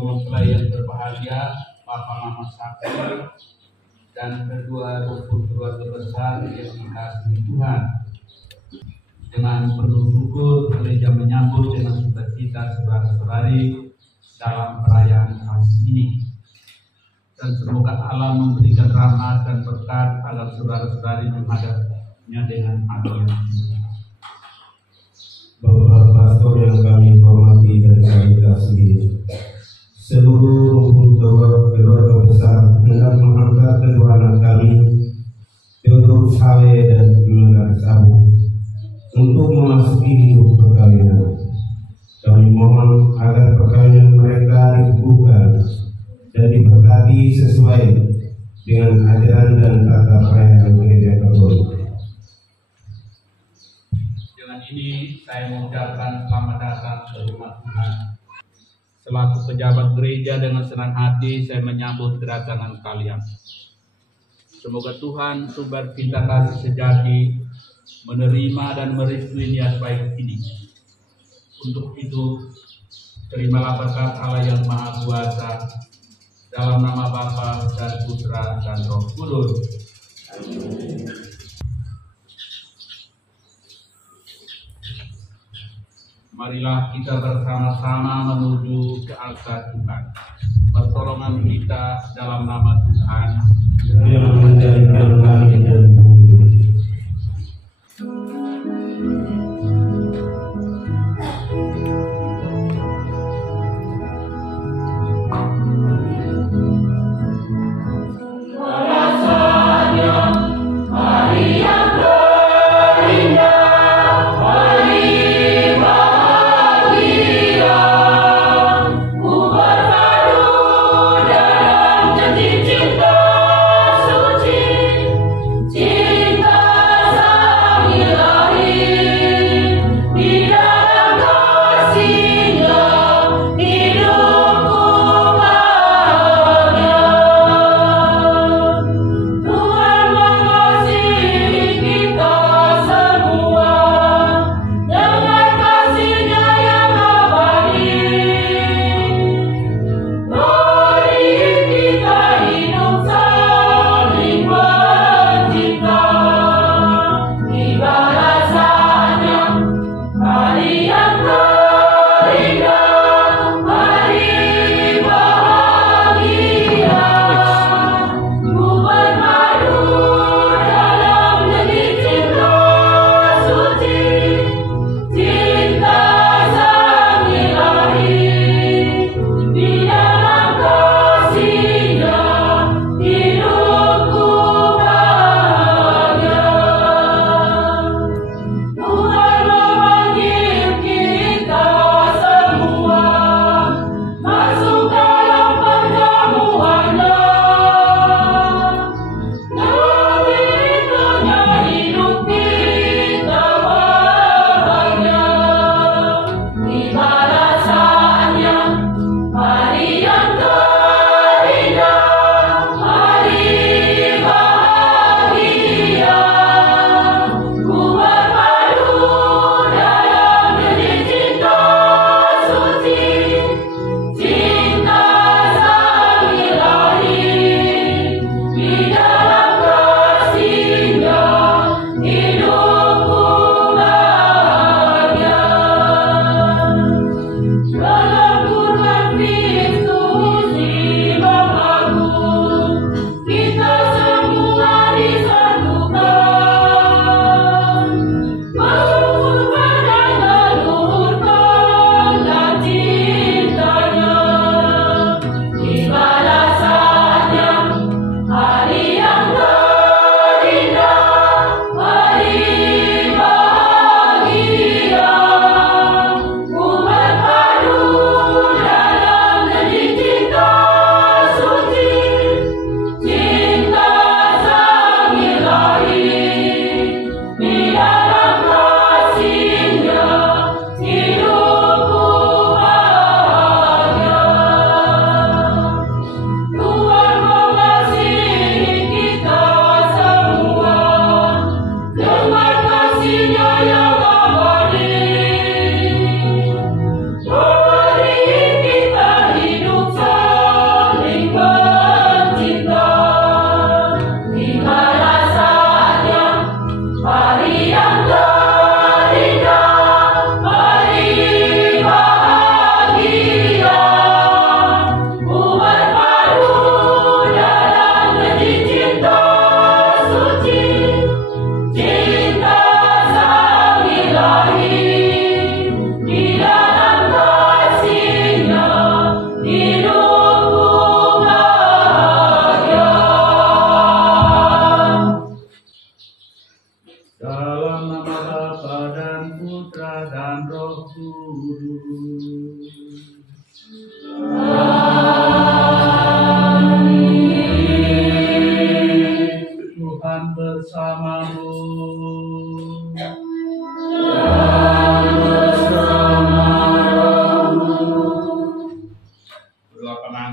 mempelai yang berbahagia, Bapak Mama Sakti, dan kedua rukun keluarga besar yang dikasihi Tuhan. Dengan penuh syukur, gereja menyambut dengan sukacita saudara-saudari dalam perayaan kasih ini. Dan semoga Allah memberikan rahmat dan berkat agar saudara-saudari menghadapnya dengan hati yang suci. Bapak Pastor yang kami hormati dan kami kasihi, seluruh rukun keluarga besar hendak mengangkat kedua anak kami, Theodorus Hale dan Mengaris Abu, untuk memasuki hidup perkawinan. Kami mohon agar perkawinan mereka dikukuhkan dan diberkati sesuai dengan ajaran dan tata perayaan gereja Katolik. Dengan ini saya mengucapkan selamat datang ke rumah Tuhan. Selaku pejabat gereja dengan senang hati saya menyambut kedatangan kalian. Semoga Tuhan sumber cinta kasih sejati menerima dan merestui niat baik ini. Untuk itu, terimalah berkat Allah yang Maha Kuasa dalam nama Bapa dan Putra dan Roh Kudus. Amin. Marilah kita bersama-sama menuju ke altar Tuhan. Pertolongan kita dalam nama Tuhan yang menjadikan langit dan bumi. Cinta suci, cinta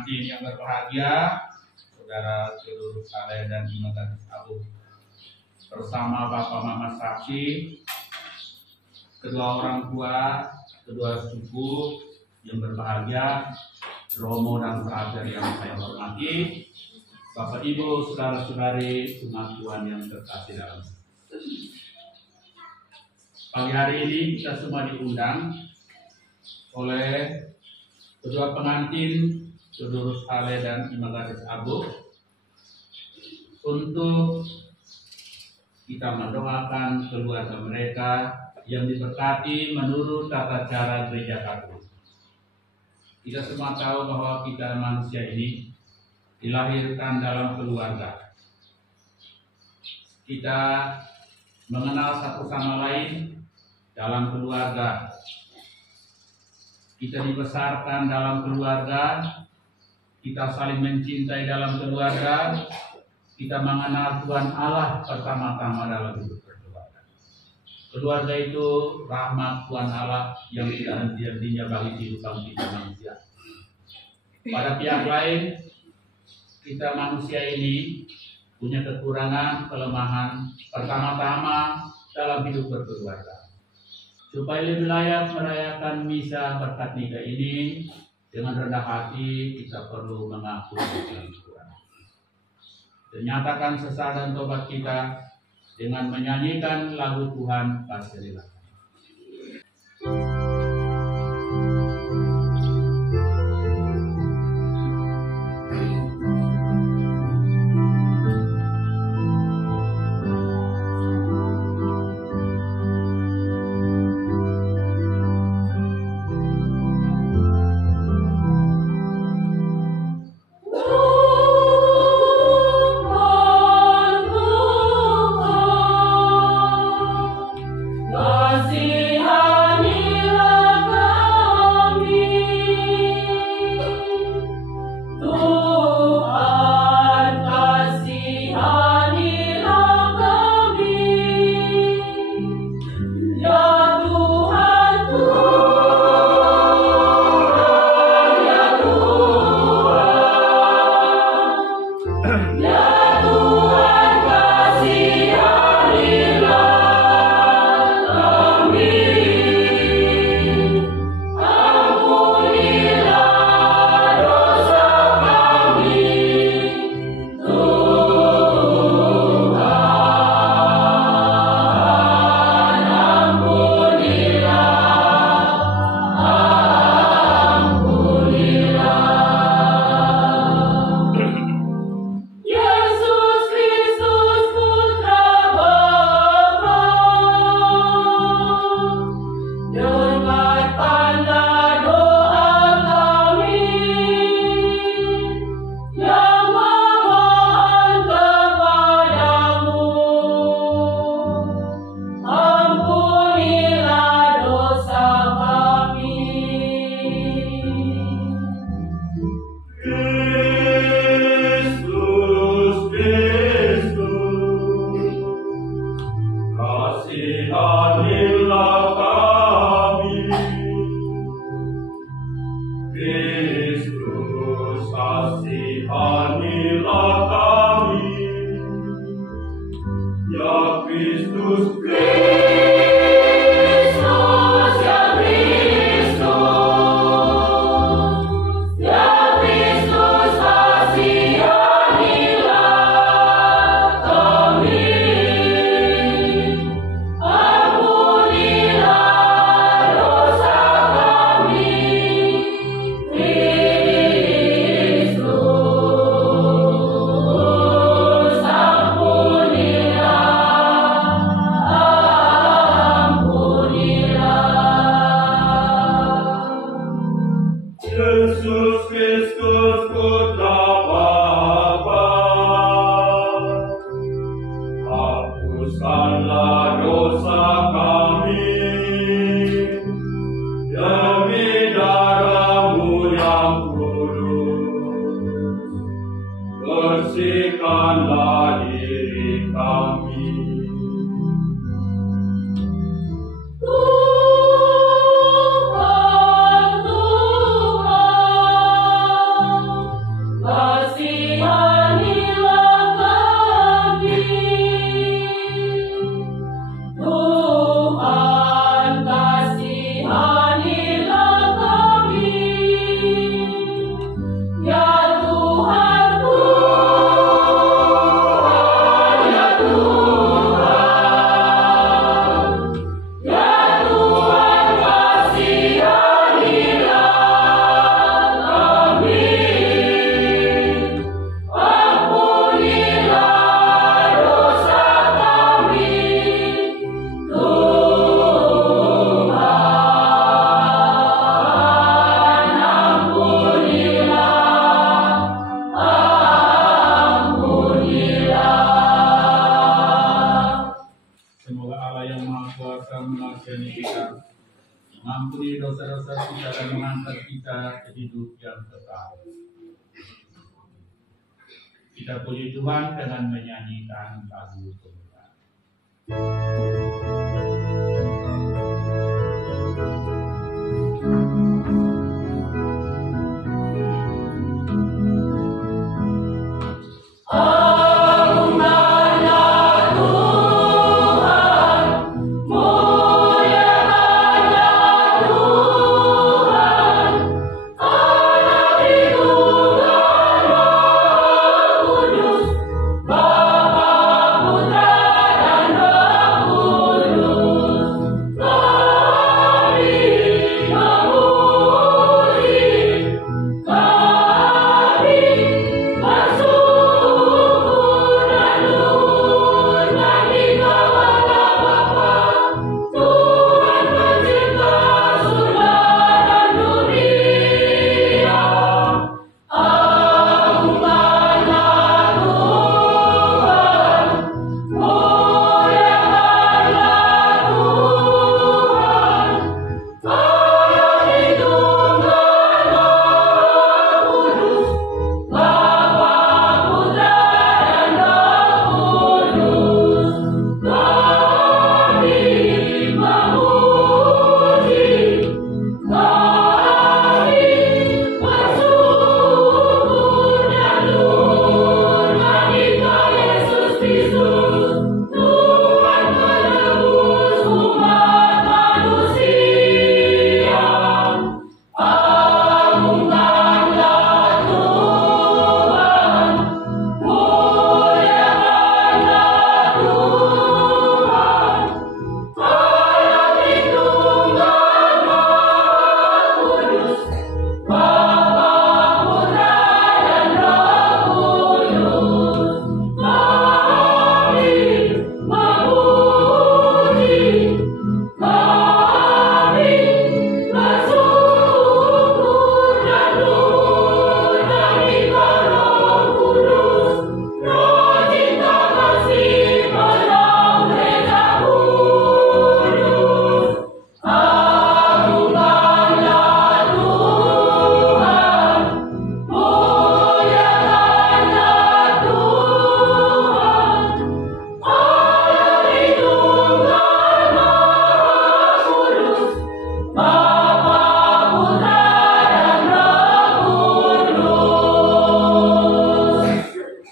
pengantin yang berbahagia, saudara seluruh Saleh dan Imam Abu, bersama Bapak Mama Saksi, kedua orang tua, kedua sepupu yang berbahagia, Romo dan Praja yang saya hormati, Bapak Ibu, saudara-saudari umat Tuhan yang terkasih dalam. Pagi hari ini kita semua diundang oleh kedua pengantin Saudara Saleh dan Imam Abu untuk kita mendoakan keluarga mereka yang diberkati menurut tata cara gereja Katolik. Kita semua tahu bahwa kita manusia ini dilahirkan dalam keluarga. Kita mengenal satu sama lain dalam keluarga. Kita dibesarkan dalam keluarga, kita saling mencintai dalam keluarga, kita mengenal Tuhan Allah pertama-tama dalam hidup berkeluarga. Keluarga itu rahmat Tuhan Allah yang tidak henti-hentinya bagi kehidupan kita manusia. Pada pihak lain, kita manusia ini punya kekurangan, kelemahan, pertama-tama dalam hidup berkeluarga. Supaya lebih layak merayakan misa berkat nikah ini dengan rendah hati, kita perlu mengakui kesalahan Tuhan. Dan nyatakan sesal dan tobat kita dengan menyanyikan lagu Tuhan Kasih. kita ke hidup yang kekal. Kita puji Tuhan dengan menyanyikan lagu kemuliaan.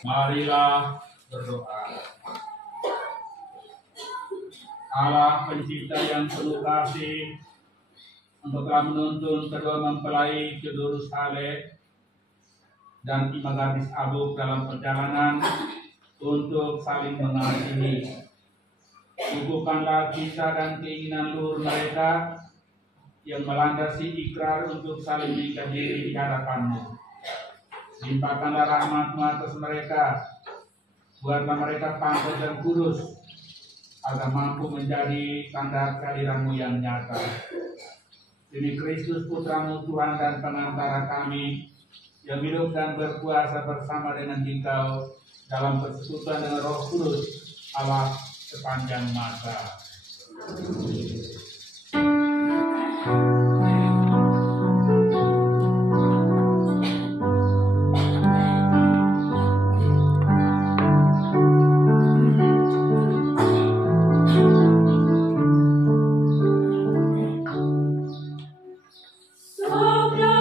Marilah berdoa. Allah pencipta yang penuh kasih, Engkau telah menuntun kedua mempelai Judul Saleh dan Imam Gadis Abuk dalam perjalanan untuk saling mengasihi. Cukupkanlah kisah dan keinginan luhur mereka yang melandasi ikrar untuk saling mengikat diri di hadapan-Mu. Limpahkanlah rahmat-Mu atas mereka, buatlah mereka pantas dan kudus, agar mampu menjadi tanda kehadiran-Mu yang nyata. Demi Kristus Putra-Mu Tuhan dan Pengantara kami, yang hidup dan berkuasa bersama dengan Engkau dalam persekutuan dengan Roh Kudus Allah sepanjang masa. Sabda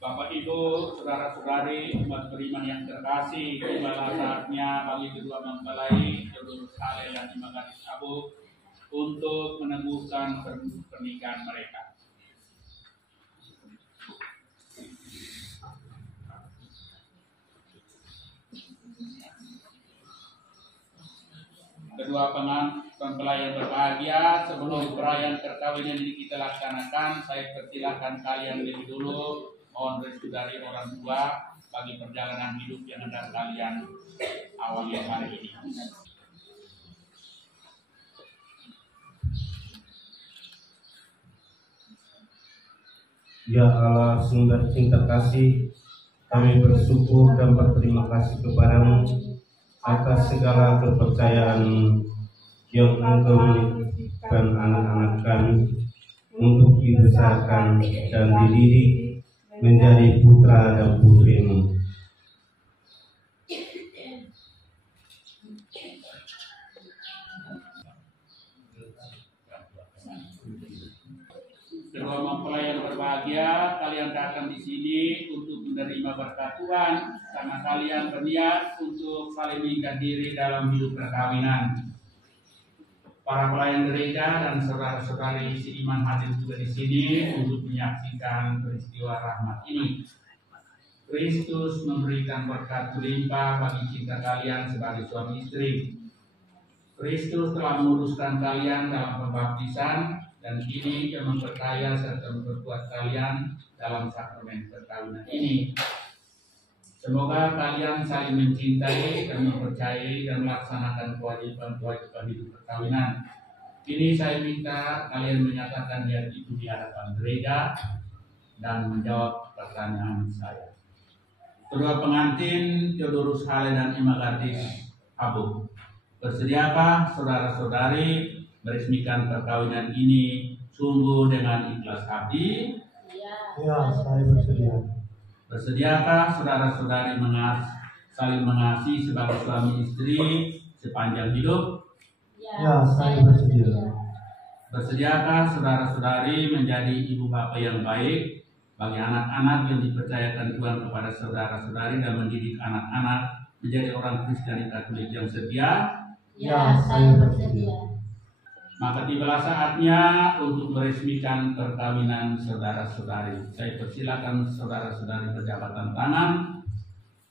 Bapak Ibu, saudara-saudari, umat beriman yang terkasih, tibalah saatnya bagi kedua mempelai Theodorus Hale dan Imagaris Abuk untuk meneguhkan pernikahan mereka. Kedua mempelai yang berbahagia, sebelum perayaan perkawinan ini kita laksanakan, saya persilahkan kalian lebih dulu mohon restu dari orang tua bagi perjalanan hidup yang hendak kalian awali hari ini. Ya Allah, sumber cinta kasih, kami bersyukur dan berterima kasih kepadamu atas segala kepercayaan yang Engkau berikan anak-anak kami untuk dibesarkan dan dididik menjadi putra dan putrimu. Kedua mempelai yang berbahagia, kalian datang di sini untuk menerima berkat Tuhan karena kalian berniat untuk saling mengikat diri dalam hidup perkawinan. Para pelayan gereja dan saudara-saudari seiman hadir juga di sini untuk menyaksikan peristiwa rahmat ini. Kristus memberikan berkat berlimpah bagi cinta kalian sebagai suami istri. Kristus telah menguruskan kalian dalam pembaptisan dan kini Ia memperkaya serta memperkuat kalian dalam sakramen perkawinan ini. Semoga kalian saling mencintai dan mempercayai dan melaksanakan kewajiban-kewajiban hidup perkawinan. Ini saya minta kalian menyatakan niat itu di hadapan gereja dan menjawab pertanyaan saya. Kedua pengantin Theodorus Hale dan Imagaris Abuk, bersediakah saudara-saudari meresmikan perkawinan ini sungguh dengan ikhlas hati? Ya, saya bersedia. Bersediakah saudara-saudari saling mengasihi sebagai suami istri sepanjang hidup? Ya, saya bersedia. Bersediakah saudara-saudari menjadi ibu bapak yang baik bagi anak-anak yang dipercayakan Tuhan kepada saudara-saudari dan mendidik anak-anak menjadi orang Kristen Katolik yang setia? Ya, saya bersedia. Maka tibalah saatnya untuk meresmikan perkawinan saudara-saudari. Saya persilakan saudara-saudari berjabatan tangan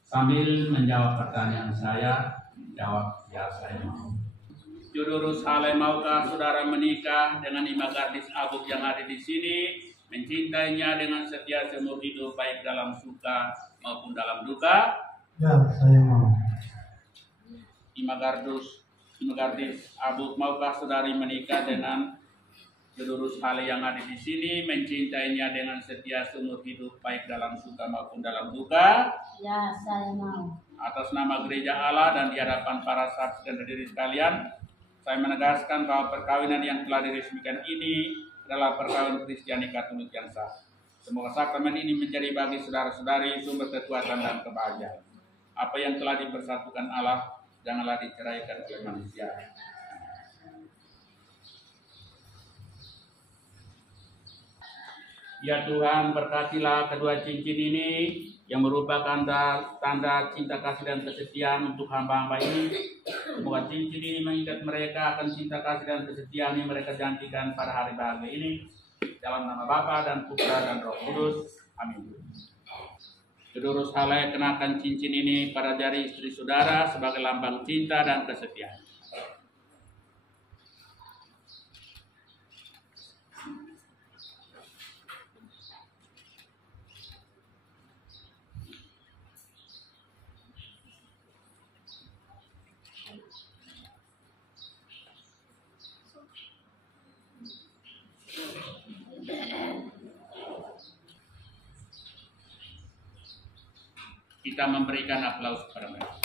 sambil menjawab pertanyaan saya. Jawab, ya saya mau. Theodorus Hale, maukah saudara menikah dengan Imagaris Abuk yang ada di sini, mencintainya dengan setia seumur hidup baik dalam suka maupun dalam duka? Ya, saya mau. Imagaris Abuk, maukah saudari menikah dengan Theodorus Hale yang ada di sini, mencintainya dengan setia seumur hidup baik dalam suka maupun dalam duka? Ya, saya mau. Atas nama Gereja Allah dan di hadapan para saksi dan hadirin sekalian, saya menegaskan bahwa perkawinan yang telah diresmikan ini adalah perkawinan Kristiani Katolik yang sah. Semoga sakramen ini menjadi bagi saudara-saudari sumber kekuatan dan kebahagiaan. Apa yang telah dipersatukan Allah, janganlah diceraikan oleh manusia. Ya Tuhan, berkatilah kedua cincin ini yang merupakan tanda cinta kasih dan kesetiaan untuk hamba-hamba ini. Semoga cincin ini mengikat mereka akan cinta kasih dan kesetiaan yang mereka janjikan pada hari bahagia ini. Dalam nama Bapa dan Putra dan Roh Kudus. Amin. Seluruh halayak kenakan cincin ini pada jari istri saudara sebagai lambang cinta dan kesetiaan. Kita memberikan aplaus kepada mereka.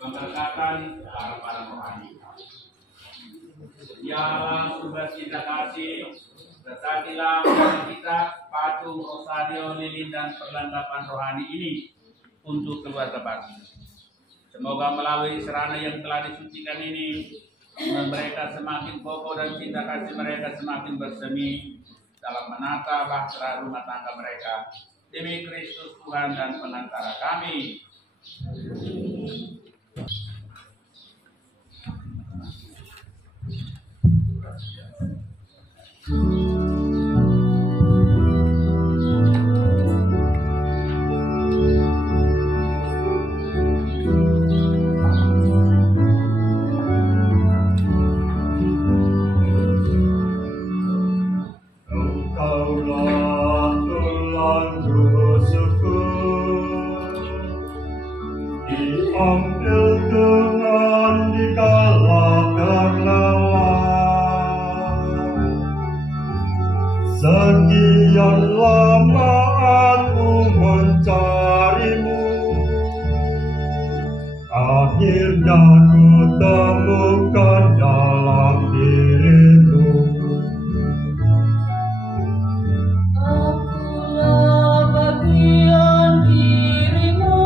Pemberkatan para rohani. Ya Allah, sudah cinta kasih, berkatilah kita patung rosario lilin dan perlengkapan rohani ini untuk keluarga baru. Semoga melalui serana yang telah disucikan ini, mereka semakin kokoh dan cinta kasih mereka semakin bersemi dalam menata bahtera rumah tangga mereka. Demi Kristus Tuhan dan Penantara kami. Sekian lama aku mencarimu, akhirnya ku temukan dalam dirimu. Akulah bagian dirimu,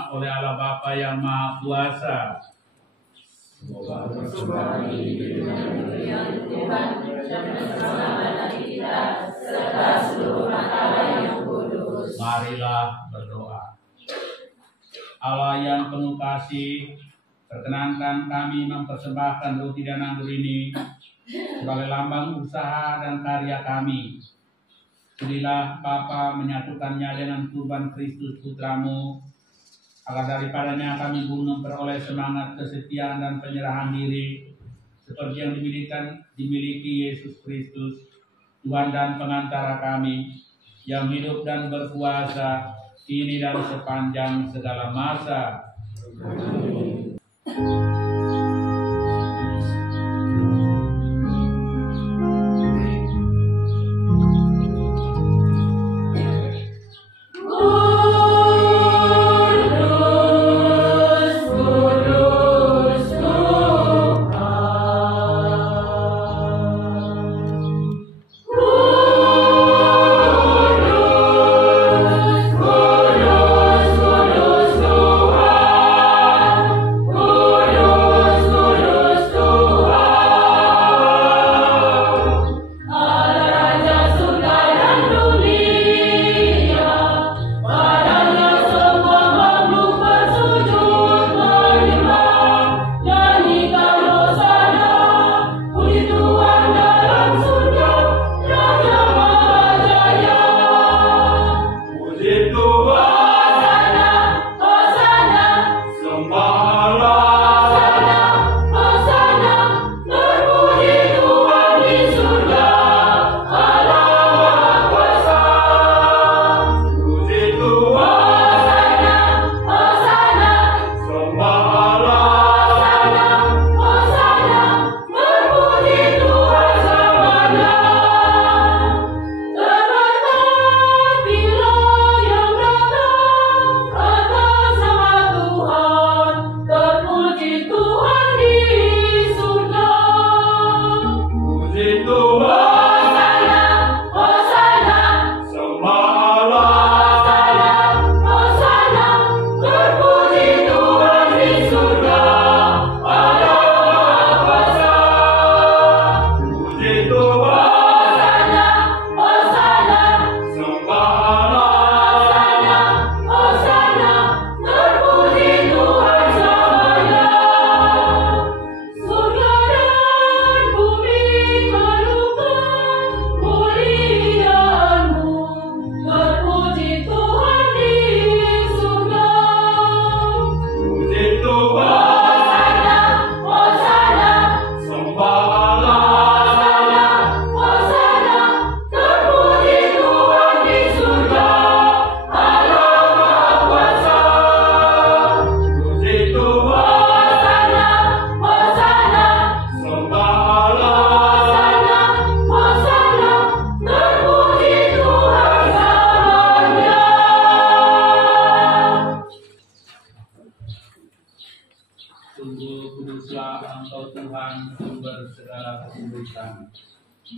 diterima oleh Allah Bapa yang Maha Kuasa. Semoga bersembahkan dengan Tuhan dan bersama kita serta seluruh Allah yang kudus. Marilah berdoa. Allah yang penuh kasih, perkenankan kami mempersembahkan roti dan anggur ini sebagai lambang usaha dan karya kami. Sudilah Bapa menyatukannya dengan kurban Kristus Putramu, agar daripadanya kami pun memperoleh semangat kesetiaan dan penyerahan diri seperti yang dimiliki Yesus Kristus, Tuhan dan pengantara kami, yang hidup dan berkuasa kini dan sepanjang segala masa. Amin.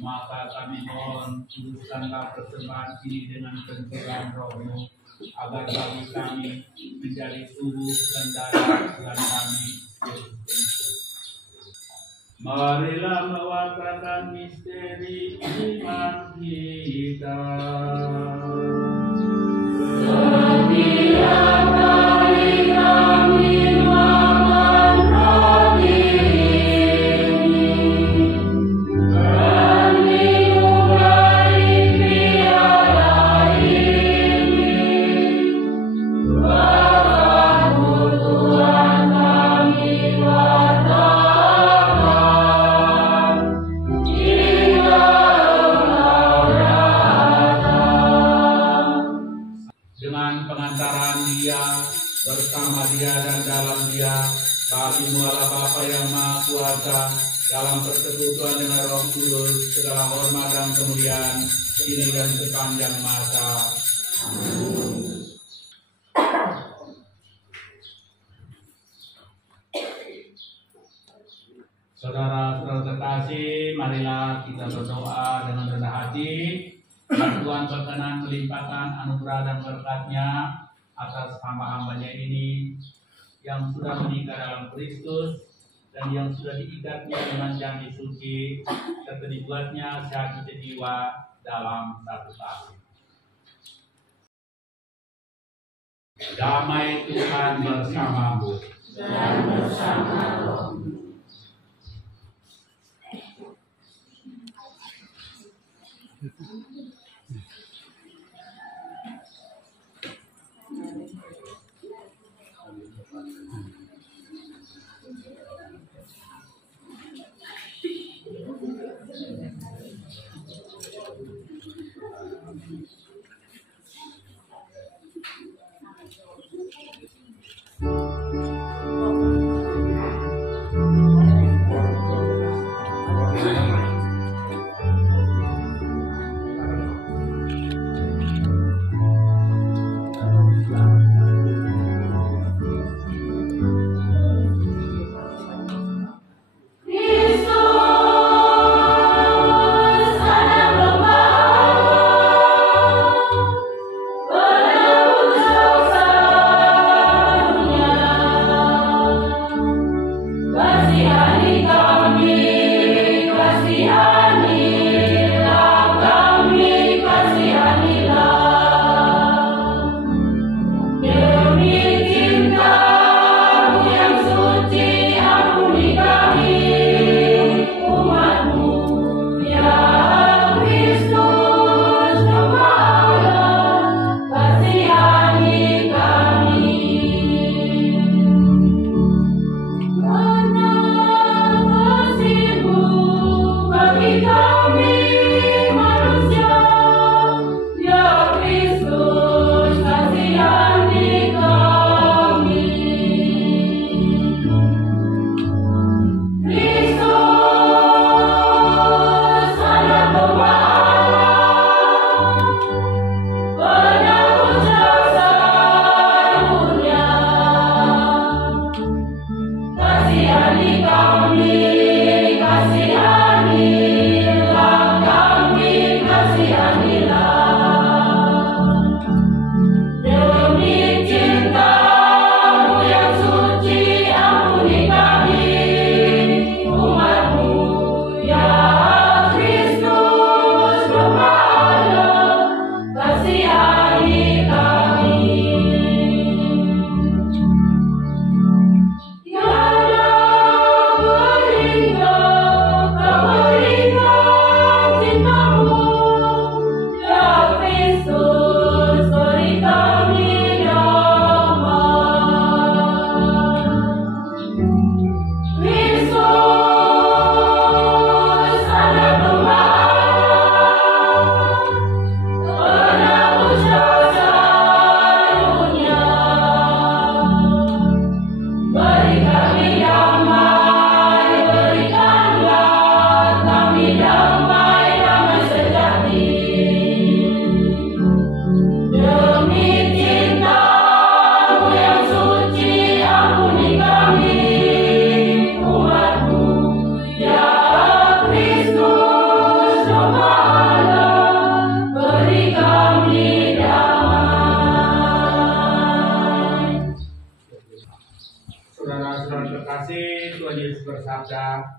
Maka kami mohon, kuduskanlah persembahan ini dengan pencurahan Roh-Mu, agar bagi kami menjadi tubuh dan darah Tuhan kami, Yesus Kristus. Marilah mewakilkan misteri iman kita. Setiap kali kami makan roti bersama Dia dan dalam Dia, bagi Allah Bapa yang Maha Kuasa, dalam persekutuan dengan Roh Kudus, segala hormat dan kemuliaan kini dan sepanjang masa. Saudara-saudara terkasih, marilah kita berdoa dengan rendah hati. Tuhan berkenan melimpahkan anugerah dan berkat-Nya atas hamba-hambanya ini yang sudah menikah dalam Kristus dan yang sudah diikatnya dengan janji suci serta dibuatnya sehat jiwa dalam satu kasih. Damai Tuhan bersamamu dan bersama rohmu.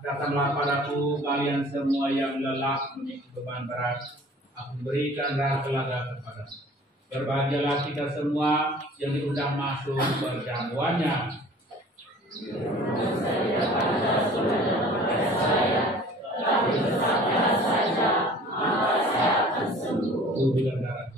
Datanglah padaku kalian semua yang lelah memikul beban berat, aku berikan raga kepadamu. Berbahagialah kita semua yang diundang masuk perjamuannya. Tubuh dan darah.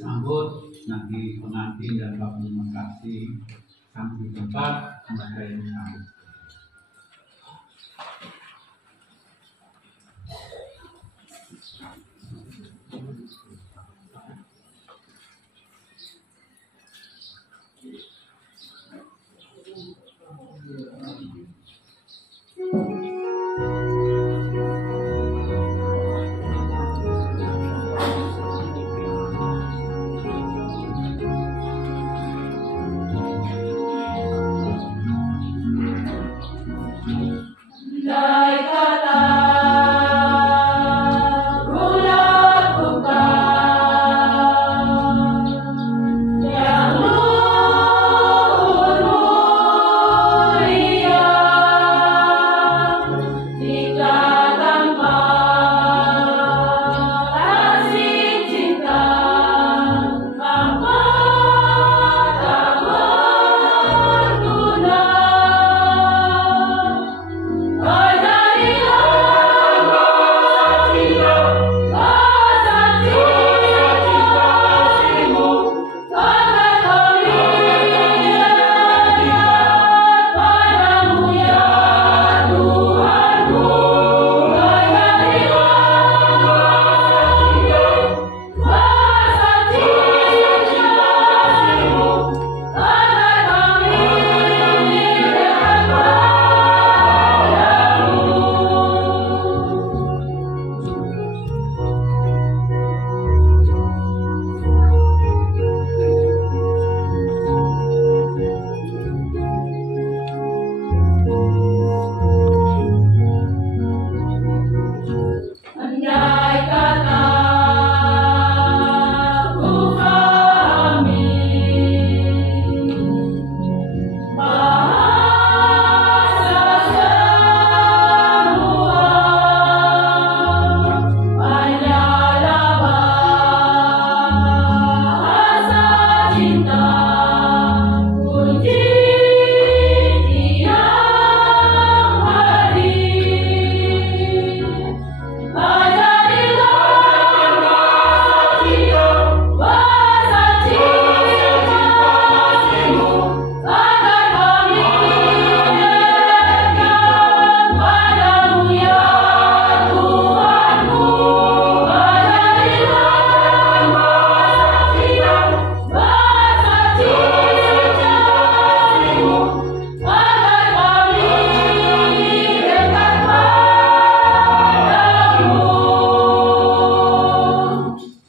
Sambut nanti pengantin dan bapak kasih sampai tempat mereka yang sambut. Yesus.